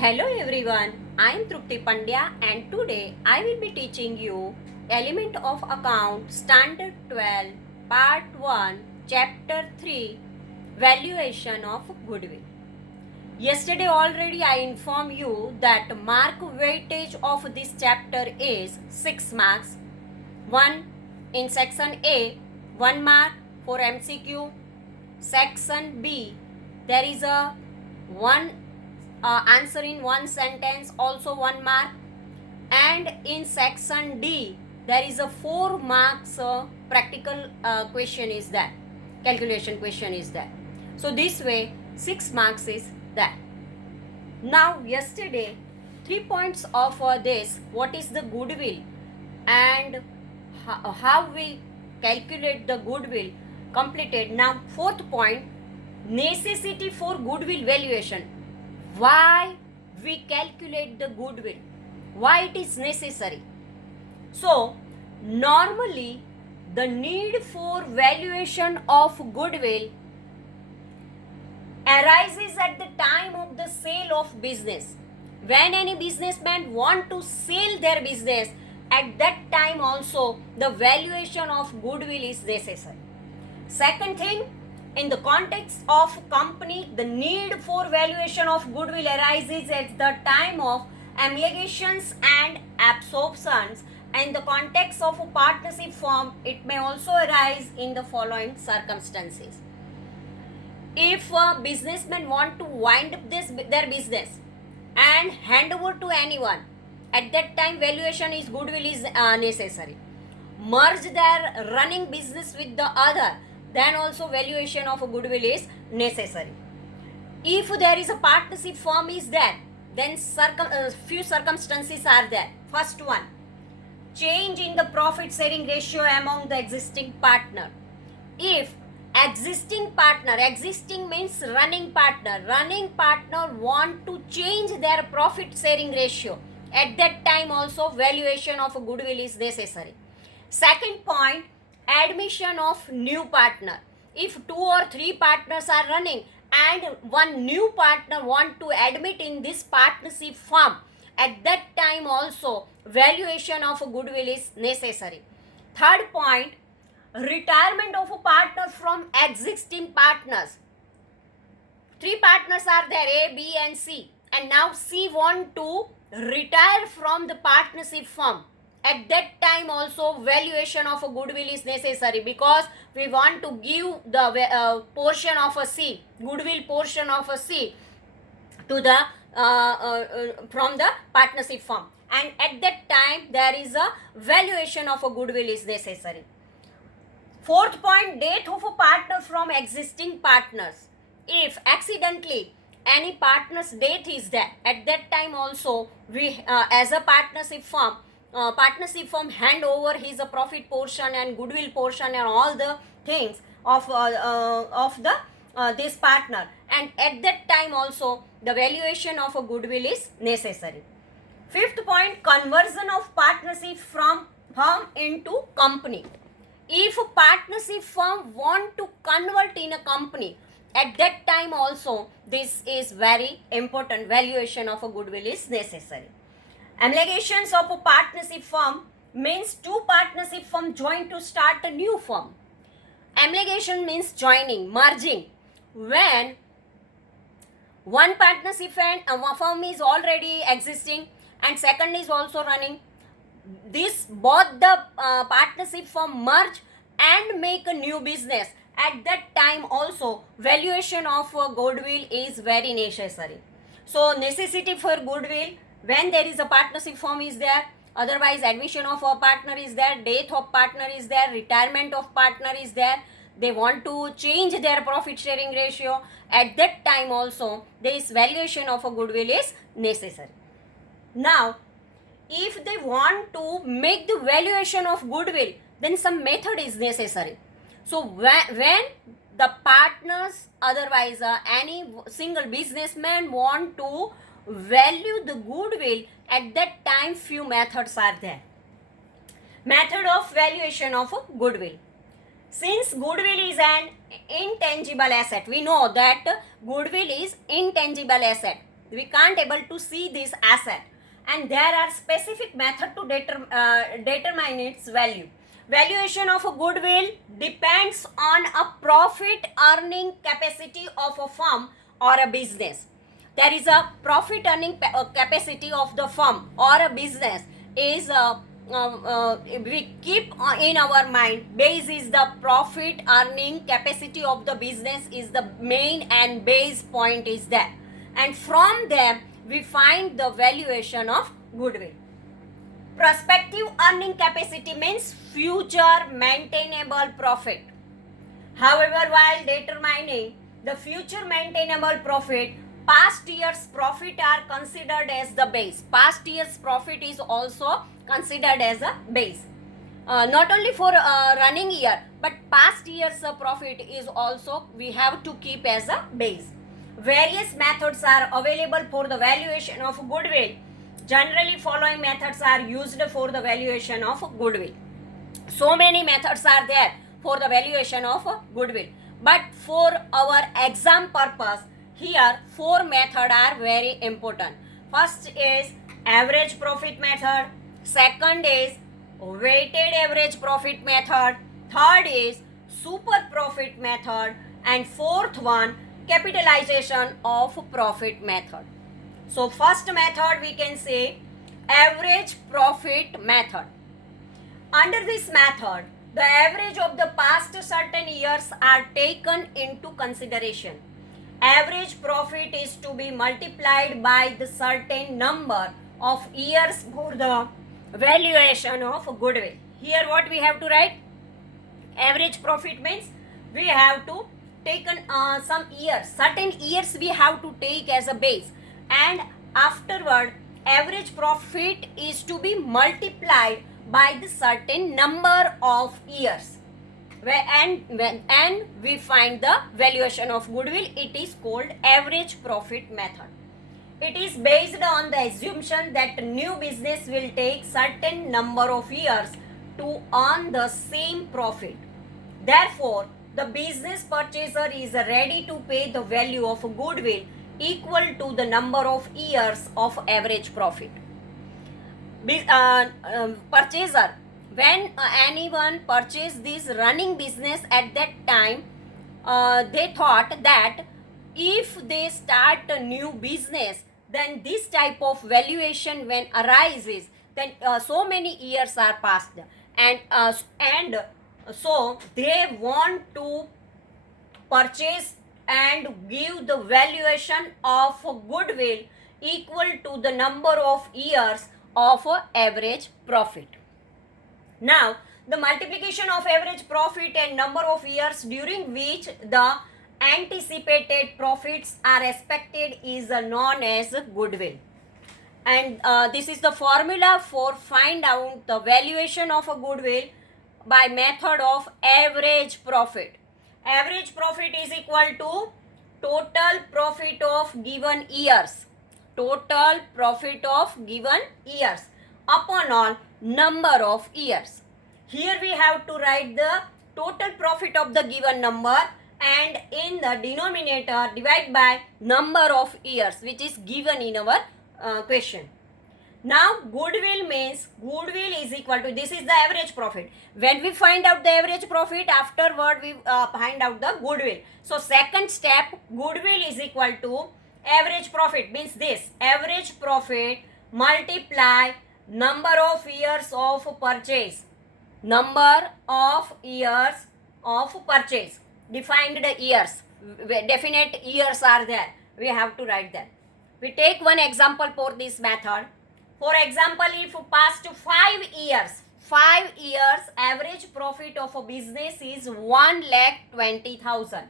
Hello everyone, I am Trupti Pandya and today I will be teaching you Element of Account Standard 12 Part 1 Chapter 3 Valuation of Goodwill. Yesterday already I informed you that mark weightage of this chapter is 6 marks. 1 in section A, 1 mark for MCQ. Section B, there is a 1 answer in one sentence, also 1 mark. And in section D, there is a 4 marks practical question is there, calculation question is there. So this way 6 marks is there. Now yesterday 3 points of this, what is the goodwill and how we calculate the goodwill completed. Now fourth point, necessity for goodwill valuation. Why we calculate the goodwill, why it is necessary. So normally the need for valuation of goodwill arises at the time of the sale of business. When any businessman want to sell their business, at that time also the valuation of goodwill is necessary. Second thing, in the context of company, the need for valuation of goodwill arises at the time of amalgamations and absorptions. In the context of a partnership firm, it may also arise in the following circumstances. If a businessman want to wind up their business and hand over to anyone, at that time valuation is goodwill is necessary. Merge their running business with the other, then also valuation of a goodwill is necessary. If there is a partnership firm is there, then few circumstances are there. First one, change in the profit sharing ratio among the existing partner. If existing partner, existing means running partner want to change their profit sharing ratio, at that time also valuation of a goodwill is necessary. Second point, admission of new partner. If 2 or 3 partners are running and one new partner want to admit in this partnership firm, at that time also valuation of a goodwill is necessary. Third point, retirement of a partner from existing partners. 3 partners are there, A, B and C, and now C want to retire from the partnership firm. At that time also valuation of a goodwill is necessary, because we want to give the portion of a C, goodwill portion of a C to the from the partnership firm, and at that time there is a valuation of a goodwill is necessary. Fourth point, death of a partner from existing partners. If accidentally any partner's death is there, at that time also we as a partnership firm hand over his profit portion and goodwill portion and all the things of the this partner, and at that time also the valuation of a goodwill is necessary. Fifth point, conversion of partnership from firm into company. If a partnership firm want to convert in a company, at that time also this is very important, valuation of a goodwill is necessary. Amalgamations of a partnership firm means 2 partnership firm join to start a new firm. Amalgamation means joining, merging. When one partnership firm is already existing and second is also running, this both the partnership firm merge and make a new business, at that time also valuation of goodwill is very necessary. So necessity for goodwill when there is a partnership firm is there, otherwise admission of a partner is there, death of partner is there, retirement of partner is there, they want to change their profit sharing ratio, at that time also this valuation of a goodwill is necessary. Now if they want to make the valuation of goodwill, then some method is necessary. So when the partners, otherwise any single businessman want to value the goodwill, at that time few methods are there. Method of valuation of goodwill. Since goodwill is an intangible asset, we know that goodwill is intangible asset. We can't able to see this asset, and there are specific method to determine its value. Valuation of a goodwill depends on a profit earning capacity of a firm or a business. There is a profit earning capacity of the firm or a business is we keep in our mind. Base is the profit earning capacity of the business is the main and base point is that, and from them we find the valuation of goodwill. Prospective earning capacity means future maintainable profit. However, while determining the future maintainable profit, past year's profit are considered as the base. Past year's profit is also considered as a base. Not only for running year, but past year's profit is also we have to keep as a base. Various methods are available for the valuation of goodwill. Generally, following methods are used for the valuation of goodwill. So many methods are there for the valuation of goodwill. But for our exam purpose, here 4 methods are very important. First is average profit method. Second is weighted average profit method. Third is super profit method. And fourth one, capitalization of profit method. So first method we can say average profit method. Under this method, the average of the past certain years are taken into consideration. Average profit is to be multiplied by the certain number of years for the valuation of goodwill. Here what we have to write? Average profit means we have to take some years. Certain years we have to take as a base, and afterward average profit is to be multiplied by the certain number of years, and we find the valuation of goodwill. It is called average profit method. It is based on the assumption that new business will take certain number of years to earn the same profit. Therefore, the business purchaser is ready to pay the value of goodwill equal to the number of years of average profit. Purchaser, when anyone purchased this running business at that time, they thought that if they start a new business, then this type of valuation when arises, then so many years are passed, and so they want to purchase and give the valuation of goodwill equal to the number of years of average profit. Now, the multiplication of average profit and number of years during which the anticipated profits are expected is known as goodwill. And this is the formula for find out the valuation of a goodwill by method of average profit. Average profit is equal to total profit of given years. Total profit of given years upon all number of years. Here we have to write the total profit of the given number, and in the denominator divide by number of years which is given in our question. Now goodwill means goodwill is equal to, this is the average profit. When we find out the average profit, afterward we find out the goodwill. So second step, goodwill is equal to average profit, means this average profit multiply number of years of purchase. Number of years of purchase. Defined years. Definite years are there. We have to write that. We take one example for this method. For example, if past 5 years average profit of a business is 1,20,000.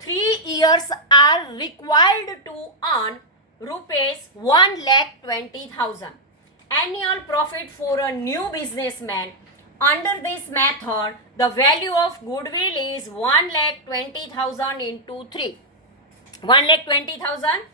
3 years are required to earn rupees 1,20,000. Annual profit for a new businessman. Under this method, the value of goodwill is 1,20,000 into 3. 1,20,000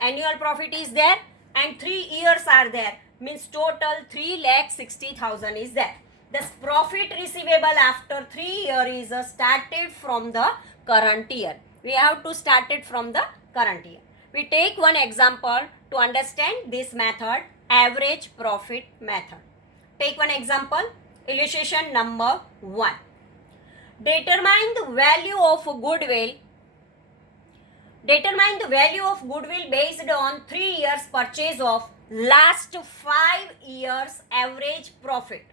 annual profit is there, and 3 years are there, means total 3,60,000 is there. The profit receivable after 3 years is started from the current year. We have to start it from the current year. We take one example to understand this method, average profit method. Take one example, illustration number 1. Determine the value of goodwill. Determine the value of goodwill based on 3 years purchase of last 5 years average profit.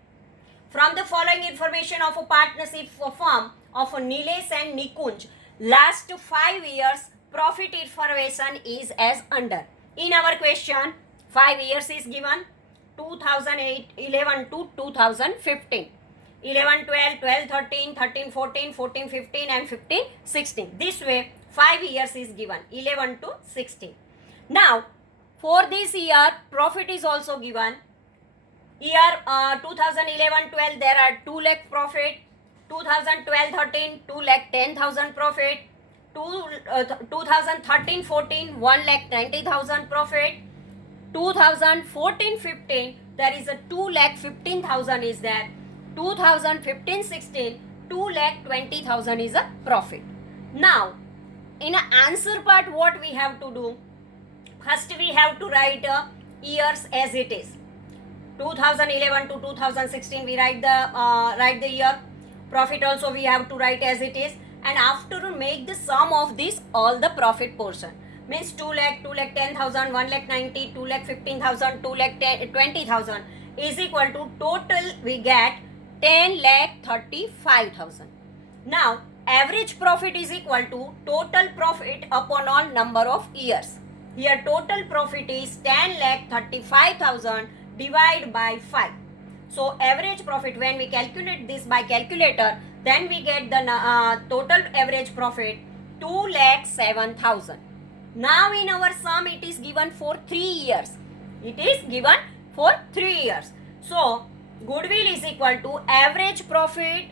From the following information of a partnership firm of Nilesh and Nikunj, last 5 years profit information is as under. In our question, 5 years is given, 2011 to 2015. 11, 12, 12, 13, 13, 14, 14, 15 and 15, 16. This way 5 years is given, 11 to 16. Now, for this year, profit is also given. Year 2011-12, there are 2 lakh profit. 2012-13, 2 lakh 10,000 profit. 2013-14, 1 lakh 90,000 profit. 2014-15, there is a 2 lakh 15,000 is there. 2015-16, 2 lakh 20,000 is a profit. Now, in an answer part, what we have to do? First, we have to write years as it is. 2011 to 2016, we write the year. Profit also we have to write as it is. And after make the sum of this, all the profit portion. Means 2 lakh 10,000, 1 lakh 90, 2 lakh 15,000, 2 lakh 20,000 is equal to total we get 10 lakh 35,000. Now, average profit is equal to total profit upon all number of years. Here total profit is 10 lakh 35,000 divided by 5. So average profit, when we calculate this by calculator, then we get the total average profit 2 lakh 7,000. Now in our sum it is given for 3 years. It is given for 3 years. So goodwill is equal to average profit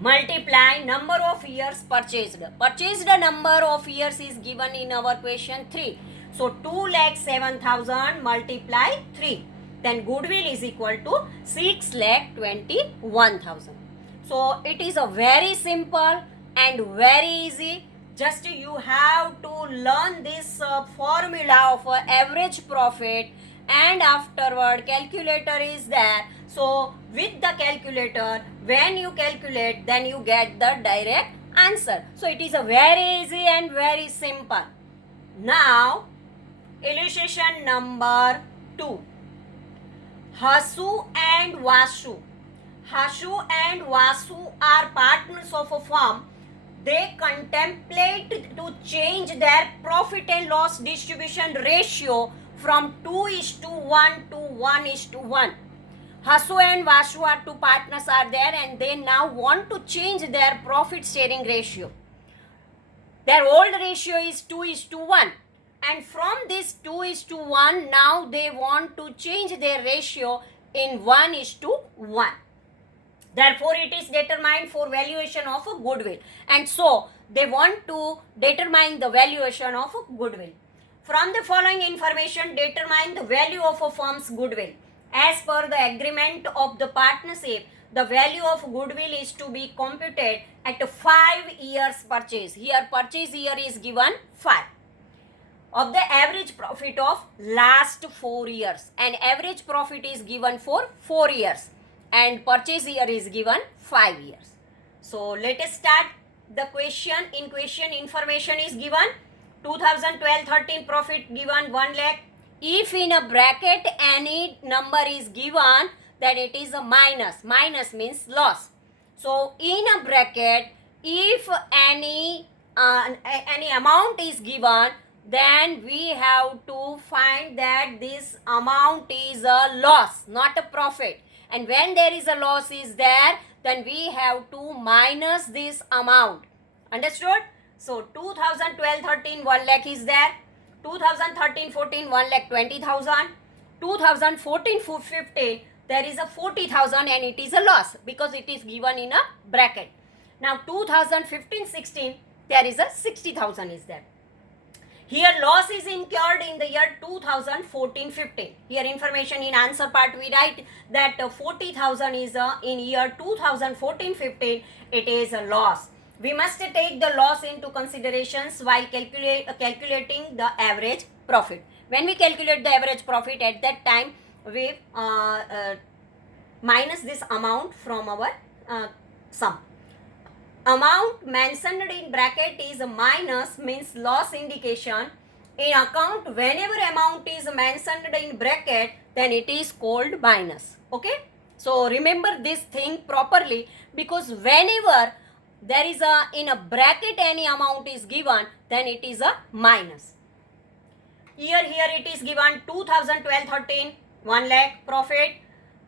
multiply number of years purchased. Purchased number of years is given in our question 3. So 2 lakh 7,000 multiply 3. Then goodwill is equal to 6 lakh 21,000. So it is a very simple and very easy. Just you have to learn this formula of average profit, and afterward calculator is there. So with the calculator, when you calculate, then you get the direct answer. So it is a very easy and very simple. Now illustration number 2. Hasu and Vasu. Hasu and Vasu are partners of a firm. They contemplate to change their profit and loss distribution ratio from 2:1 to 1:1. Hasu and Vasu are 2 partners are there, and they now want to change their profit sharing ratio. Their old ratio is 2:1, and from this 2:1 now they want to change their ratio in 1:1. Therefore, it is determined for valuation of a goodwill, and so they want to determine the valuation of a goodwill. From the following information, determine the value of a firm's goodwill. As per the agreement of the partnership, the value of goodwill is to be computed at 5 years purchase. Here purchase year is given 5. Of the average profit of last 4 years, and average profit is given for 4 years, and purchase year is given 5 years. So let us start the question. In question information is given 2012-13 profit given 1 lakh. If in a bracket any number is given, then it is a minus. Minus means loss. So in a bracket, if any amount is given, then we have to find that this amount is a loss, not a profit. And when there is a loss is there, then we have to minus this amount. Understood? So 2012-13 1 lakh is there. 2013-14 1 lakh 20,000. 2014-15 there is a 40,000 and it is a loss because it is given in a bracket. Now 2015-16 there is a 60,000 is there. Here loss is incurred in the year 2014-15. Here information in answer part we write that 40,000 is in year 2014-15 it is a loss. we must take the loss into considerations while calculating the average profit. When we calculate the average profit, at that time we minus this amount from our sum. Amount mentioned in bracket is minus, means loss indication. In account, whenever amount is mentioned in bracket, then it is called minus. Okay, so remember this thing properly, because whenever there is in a bracket any amount is given, then it is a minus. Here it is given 2012-13 1 lakh profit,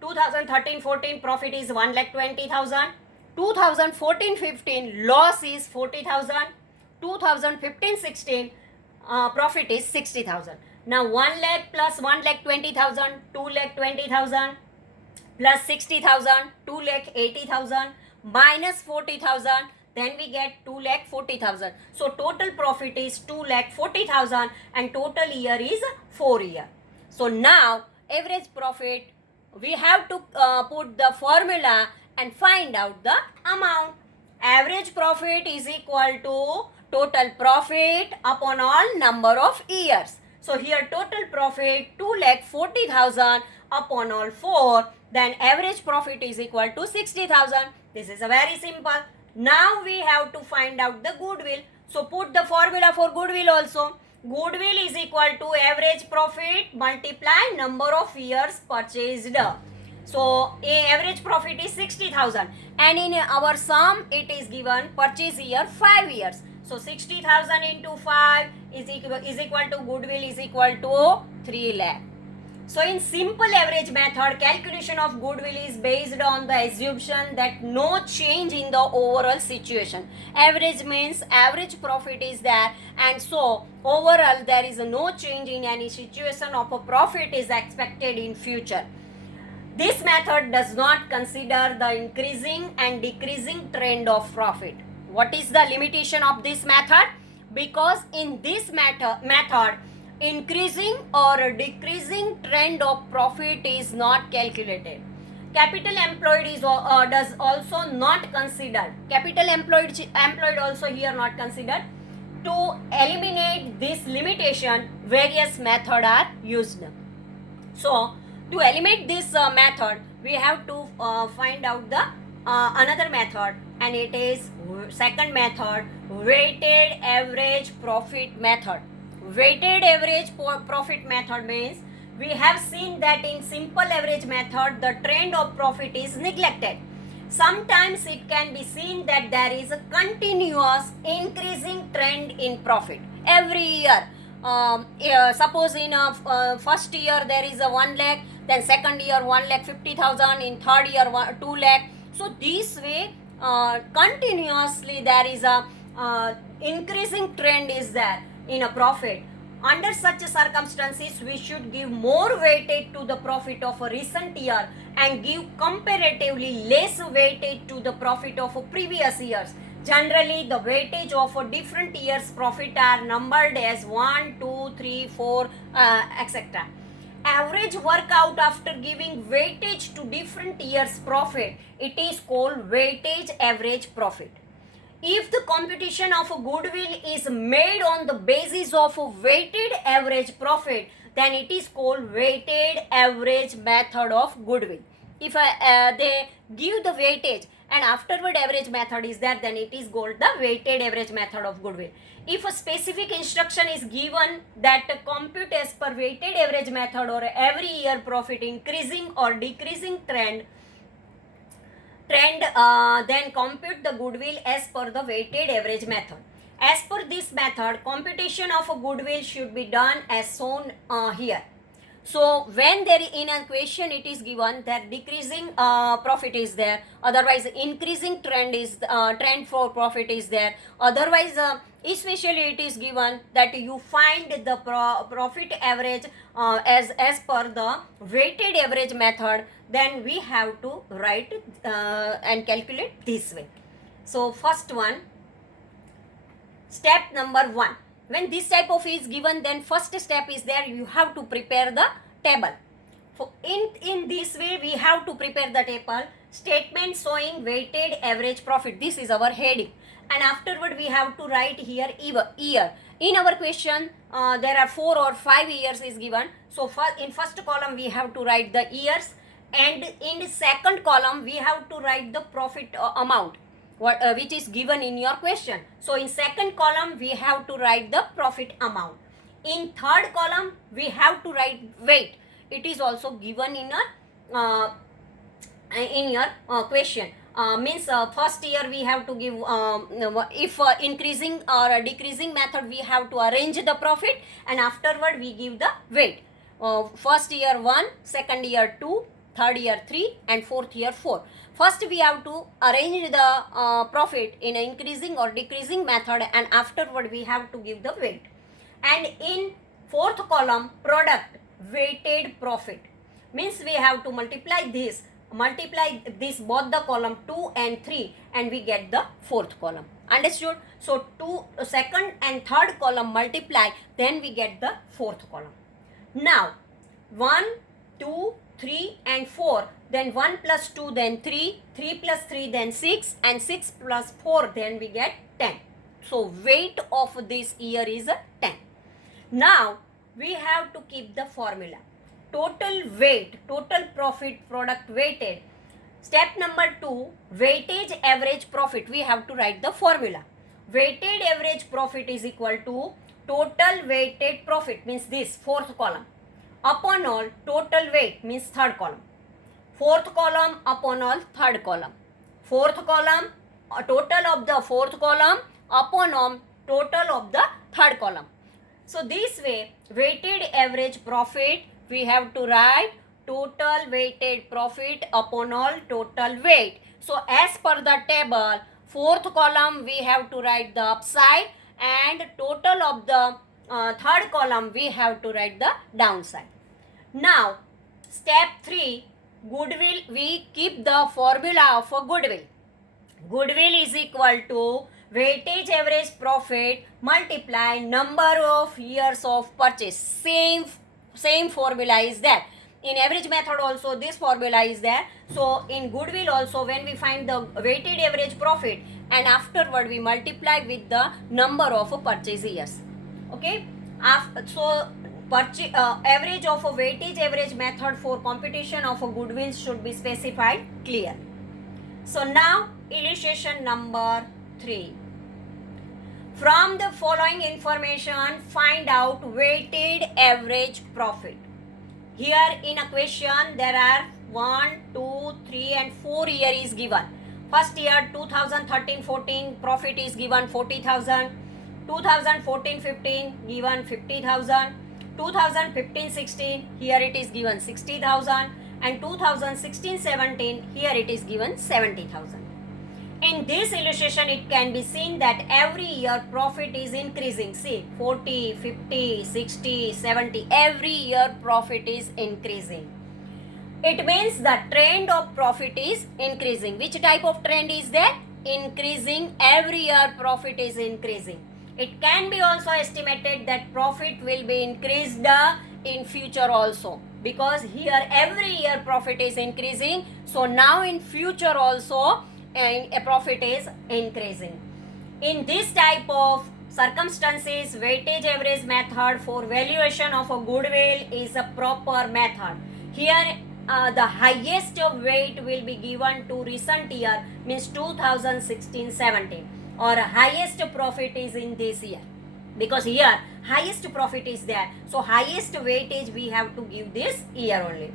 2013-14 profit is 1,20,000, 2014-15 loss is 40,000, 2015-16 profit is 60,000. Now 1 lakh plus 1,20,000, 2,20,000 plus 60,000, 2,80,000 minus 40,000, then we get 2,40,000. So total profit is 2,40,000 and total year is 4 year. So now average profit, we have to put the formula and find out the amount. Average profit is equal to total profit upon all number of years. So here total profit 2,40,000 upon all 4, then average profit is equal to 60,000. This is a very simple. Now we have to find out the goodwill. So put the formula for goodwill also. Goodwill is equal to average profit multiply number of years purchased. So average profit is 60,000 and in our sum it is given purchase year 5 years. So 60,000 into 5 is equal to goodwill is equal to 3 lakh. So in simple average method, calculation of goodwill is based on the assumption that no change in the overall situation. Average means average profit is there, and so overall there is no change in any situation of a profit is expected in future. This method does not consider the increasing and decreasing trend of profit. What is the limitation of this method? Because in this method, increasing or decreasing trend of profit is not calculated. Capital employed is does also not considered. Capital employed also here not considered. To eliminate this limitation, various methods are used. So to eliminate this method, we have to find out the another method, and it is second method, weighted average profit method. Weighted average profit method means we have seen that in simple average method the trend of profit is neglected. Sometimes it can be seen that there is a continuous increasing trend in profit every year. Suppose in a first year there is a 1 lakh, then second year 1,50,000, in third year 2 lakh. So this way continuously there is a increasing trend is there in a profit. Under such circumstances, we should give more weightage to the profit of a recent year and give comparatively less weightage to the profit of previous years. Generally, the weightage of a different year's profit are numbered as 1, 2, 3, 4, etc. Average workout after giving weightage to different years' profit, it is called weightage average profit. If the computation of a goodwill is made on the basis of a weighted average profit, then it is called weighted average method of goodwill. If they give the weightage and afterward average method is there, then it is called the weighted average method of goodwill. If a specific instruction is given that compute as per weighted average method or every year profit increasing or decreasing trend, then compute the goodwill as per the weighted average method. As per this method, computation of a goodwill should be done as shown here. So when there in a question it is given that decreasing profit is there, otherwise increasing trend for profit is there, otherwise especially it is given that you find the profit average as per the weighted average method, then we have to write and calculate this way. So first one, step number 1. When this type of is given, then first step is there, you have to prepare the table. In this way we have to prepare the table. Statement showing weighted average profit, this is our heading, and afterward we have to write here year. In our question, there are 4 or 5 years is given. So in first column we have to write the years, and in the second column we have to write the profit amount which is given in your question. So in second column we have to write the profit amount. In third column we have to write weight. It is also given in your question. Means first year we have to give if increasing or decreasing method we have to arrange the profit, and afterward we give the weight. First year 1, second year 2, third year 3, and fourth year 4. First we have to arrange the profit in an increasing or decreasing method, and afterward we have to give the weight. And in fourth column, product weighted profit, means we have to multiply this both the column 2 and 3, and we get the fourth column. Understood? So second and third column multiply, then we get the fourth column. Now 1, 2, 3 and 4, then 1 plus 2, then 3, 3 plus 3, then 6, and 6 plus 4, then we get 10. So weight of this year is 10. Now we have to keep the formula. Total weight, total profit product weighted. Step number 2, weightage average profit. We have to write the formula. Weighted average profit is equal to total weighted profit, means this fourth column, upon all total weight, means third column. Fourth column upon all third column. Fourth column, total of the fourth column upon all total of the third column. So this way, weighted average profit, we have to write total weighted profit upon all total weight. So as per the table, fourth column we have to write the upside, and total of the third column we have to write the downside. Now step 3, goodwill. We keep the formula of a goodwill. Goodwill is equal to weightage average profit multiply number of years of purchase. Same formula is there. In average method also this formula is there. So in goodwill also, when we find the weighted average profit, and afterward we multiply with the number of purchase years. Okay. So average of a weightage average method for computation of a goodwill should be specified clear. So now illustration number 3. From the following information, find out weighted average profit. Here in a question there are 1, 2, 3 and 4 year is given. First year 2013-14 profit is given 40,000. 2014-15 given 50,000. 2015-16 here it is given 60,000, and 2016-17 here it is given 70,000. In this illustration it can be seen that every year profit is increasing. See, 40, 50, 60, 70, every year profit is increasing. It means the trend of profit is increasing. Which type of trend is that? Increasing. Every year profit is increasing. It can be also estimated that profit will be increased in future also, because here every year profit is increasing. So now in future also a profit is increasing. In this type of circumstances, weightage average method for valuation of a goodwill is a proper method. Here the highest weight will be given to recent year, means 2016-17, or highest profit is in this year, because here highest profit is there. So highest weightage we have to give this year only.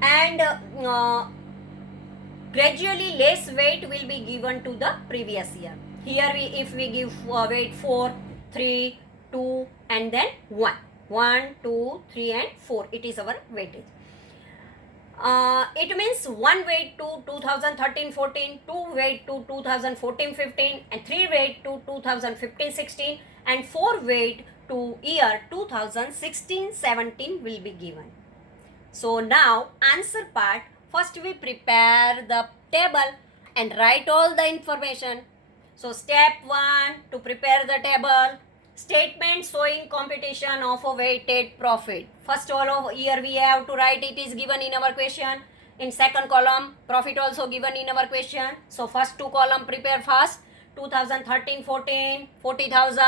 And gradually less weight will be given to the previous year. Here if we give weight 4, 3, 2 and then 1. 1, 2, 3 and 4. It is our weightage. It means 1 weight to 2013-14, 2 weight to 2014-15 and 3 weight to 2015-16 and 4 weight to year 2016-17 will be given. So now answer part. First we prepare the table and write all the information. So step 1, to prepare the table, statement showing computation of a weighted profit. First all of here we have to write, it is given in our question. In second column profit also given in our question. So first 2 column prepare first. 2013-14, 40,000,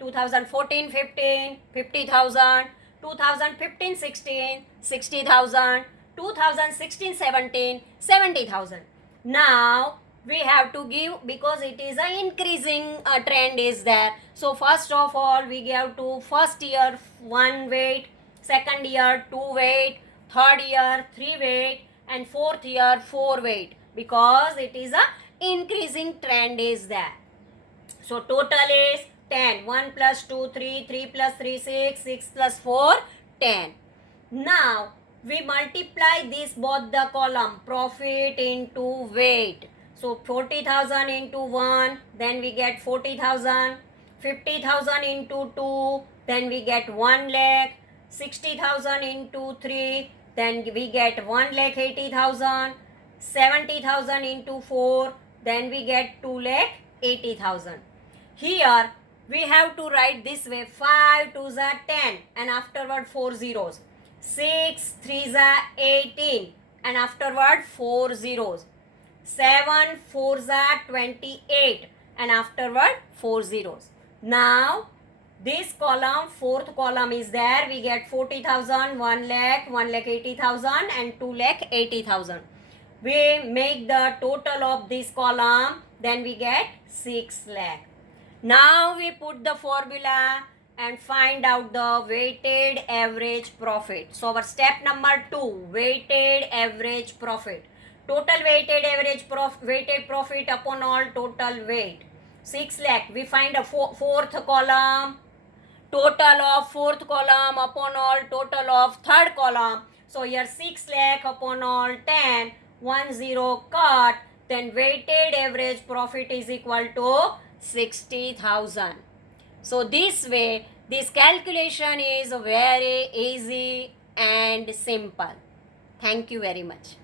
2014-15, 50,000, 2015-16, 60,000, 2016-17, 70,000. Now we have to give, because it is a increasing trend is there. So first of all we give to first year 1 weight, second year 2 weight, third year 3 weight, and fourth year 4 weight, because it is a increasing trend is there. So total is 10. 1 plus 2 3, 3 plus 3 6, 6 plus 4 10. Now we multiply this both the column, profit into weight. So 40,000 into 1, then we get 40,000. 50,000 into 2, then we get 1 lakh. 60,000 into 3, then we get 1 lakh 80,000. 70,000 into 4, then we get 2 lakh 80,000. Here we have to write this way: 5 2s are 10 and afterward 4 zeros. 6 3s are 18 and afterward 4 zeros. 7 4s are 28 and afterward 4 zeros. Now this column, fourth column is there. We get 40,000, 1 lakh, 1 lakh 80,000 and 2 lakh 80,000. We make the total of this column, then we get 6 lakh. Now we put the formula and find out the weighted average profit. So our step number 2, weighted average profit. Total weighted average weighted profit upon all total weight. 6 lakh. We find a fourth column. Total of fourth column upon all total of third column. So here 6 lakh upon all 10. 1 0 cut. Then weighted average profit is equal to 60,000. So this way, this calculation is very easy and simple. Thank you very much.